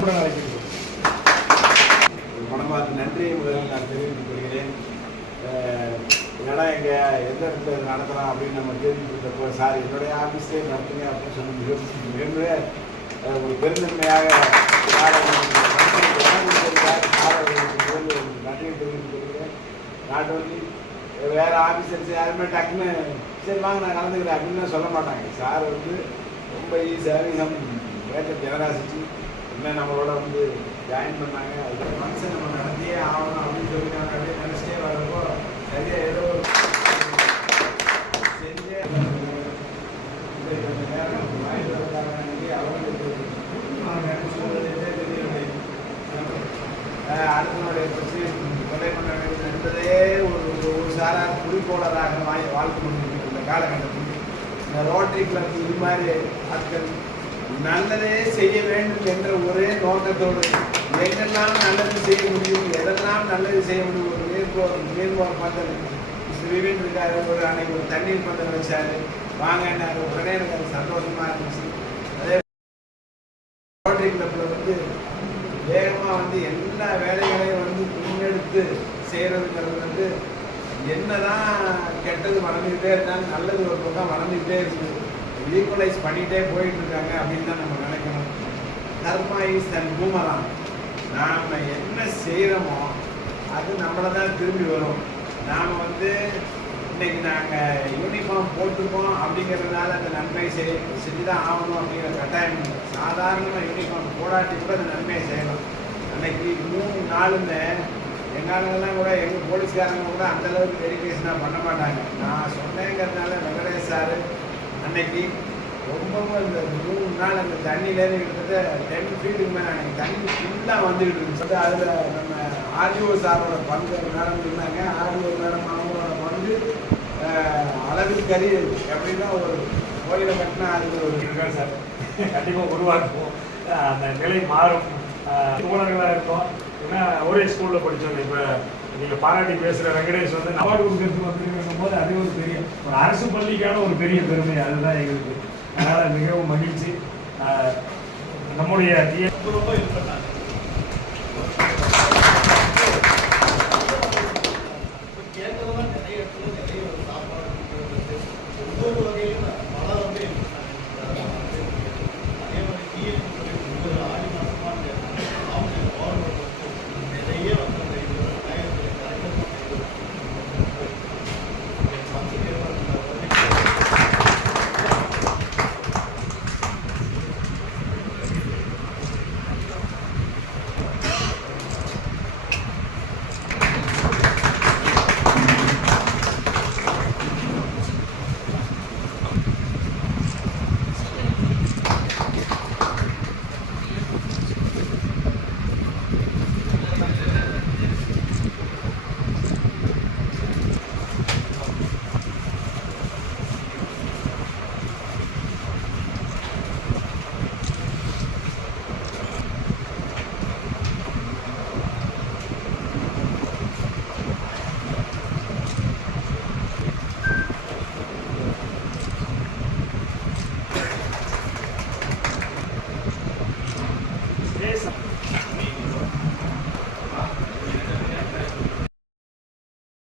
உடன் அழைக்கிறேன் மனமார்ந்த நன்றியை முதலில் நான் தெரிவித்துக் கொள்கிறேன். ஏன்னா எங்கே எந்த இடத்துல நடத்தலாம் அப்படின்னு நம்ம கேள்விப்பட்டப்போ சார் என்னுடைய ஆஃபீஸே நடத்துங்க அப்படின்னு சொல்லி என்னுடைய ஒரு பெருந்தன்மையாக நன்றியை தெரிவித்துக் கொள்கிறேன். ஒன்லி வேறு ஆஃபீஸர்ஸ் யாருமே டக்குன்னு சரி வாங்க நான் நடந்துக்கிறேன் அப்படின்னு சொல்ல மாட்டாங்க. சார் வந்து ரொம்ப ஈஸியாக மேஜர் ஜெனராசிட்டி என்ன நம்மளோட வந்து ஜாயின் பண்ணாங்க? அது ஃபங்க்ஷன் நம்ம நடந்தே ஆகணும் அப்படின்னு சொல்லி நாங்கள் அப்படியே நினச்சிட்டே வரப்போ நிறைய ஏதோ ஒரு செஞ்சே இந்த நேரம் வாங்கிட்டு வந்தாங்க அவங்களுக்கு அவங்க சொல்றதே அரசனுடைய பற்றி கொலை பண்ண வேண்டும் என்பதே ஒரு ஒரு சாரார் குறிக்கோளராக வாய் வாழ்க்கை கொண்டிருக்கிற இந்த காலகட்டத்தில் இந்த ரோட்டரி கிளப் இது மாதிரி ஆட்கள் நல்லதே செய்ய வேண்டும் என்ற ஒரே நோக்கத்தோடு எங்கெல்லாம் நல்லது செய்ய முடியும் எதெல்லாம் நல்லது செய்ய முடியும் ஒரு நீர்போர் நீர்போர் பந்தல் மிஸ்டர் விவேன் இருக்காரு ஒரு அன்னைக்கு ஒரு தண்ணீர் பந்தல் வச்சாரு. வாங்கினாரு உடனே எனக்கு அது சந்தோஷமா இருந்துச்சு. அதே ரோட்டரி கிளப்ல வந்து வேகமாக வந்து எல்லா வேலைகளையும் வந்து முன்னெடுத்து செய்கிறதுங்கிறது வந்து என்னதான் கெட்டது வளர்ந்துக்கிட்டே இருந்தாலும் நல்லது ஒரு பக்கம் வளர்ந்துக்கிட்டே இருக்குது. ஈக்குவலைஸ் பண்ணிகிட்டே போயிட்டு இருக்காங்க அப்படின்னு தான் நம்ம நினைக்கணும். Karma is the boomerang. நாம் என்ன செய்கிறோமோ அது நம்மளை தான் திரும்பி வரும். நாம் வந்து இன்னைக்கு நாங்கள் யூனிஃபார்ம் போட்டுப்போம் அப்படிங்கிறதுனால அந்த நன்மை செய் செஞ்சு தான் ஆகணும் அப்படிங்கிற கட்டாயம். சாதாரணமாக யூனிஃபார்ம் போடாட்டி கூட அந்த நன்மையை செய்யணும் அன்னைக்கு மூணு நாளுமே எங்காலங்கள்லாம் கூட எங்கள் போலீஸ்காரங்க கூட அந்தளவுக்கு அளவுக்கு பண்ண மாட்டாங்க. நான் சொன்னேங்கிறதுனால வெங்கடேஷ் சார் அன்னைக்கு ரொம்பவும் இந்த மூணு நாள் அந்த தண்ணியிலேருந்து கிட்டத்தட்ட டென் ஃபீட்டுக்கு மேலே அன்றைக்கி தண்ணி ஃபுல்லாக வந்துக்கிட்டு இருந்துச்சு. அதில் நம்ம ஆர்டிஓ சாரோட பங்கு மேடம் இருந்தாங்க ஆர்டிஓ மேடம் அவங்களோட பங்கு அளவுக்கு அளவில் கறி எப்படின்னா ஒரு கோயிலை கட்டினா அதுக்கு ஒரு இருக்காது சார். கண்டிப்பாக உருவாக்குவோம். அந்த நிலை மாறும். தோழர்களாக இருக்கும். ஏன்னா ஒரே ஸ்கூலில் படித்தோம் இப்போ நீங்கள் பாராட்டி பேசுகிற வெங்கடேஷ் வந்து அவார்டு கொடுக்கறதுக்கு வந்துருக்கும் போது அது ஒரு பெரிய ஒரு அரசு பள்ளிக்கான ஒரு பெரிய பெருமை. அதுதான் எங்களுக்கு. அதனால் மிகவும் மகிழ்ச்சி. நம்முடைய ரொம்ப இது பண்ணாங்க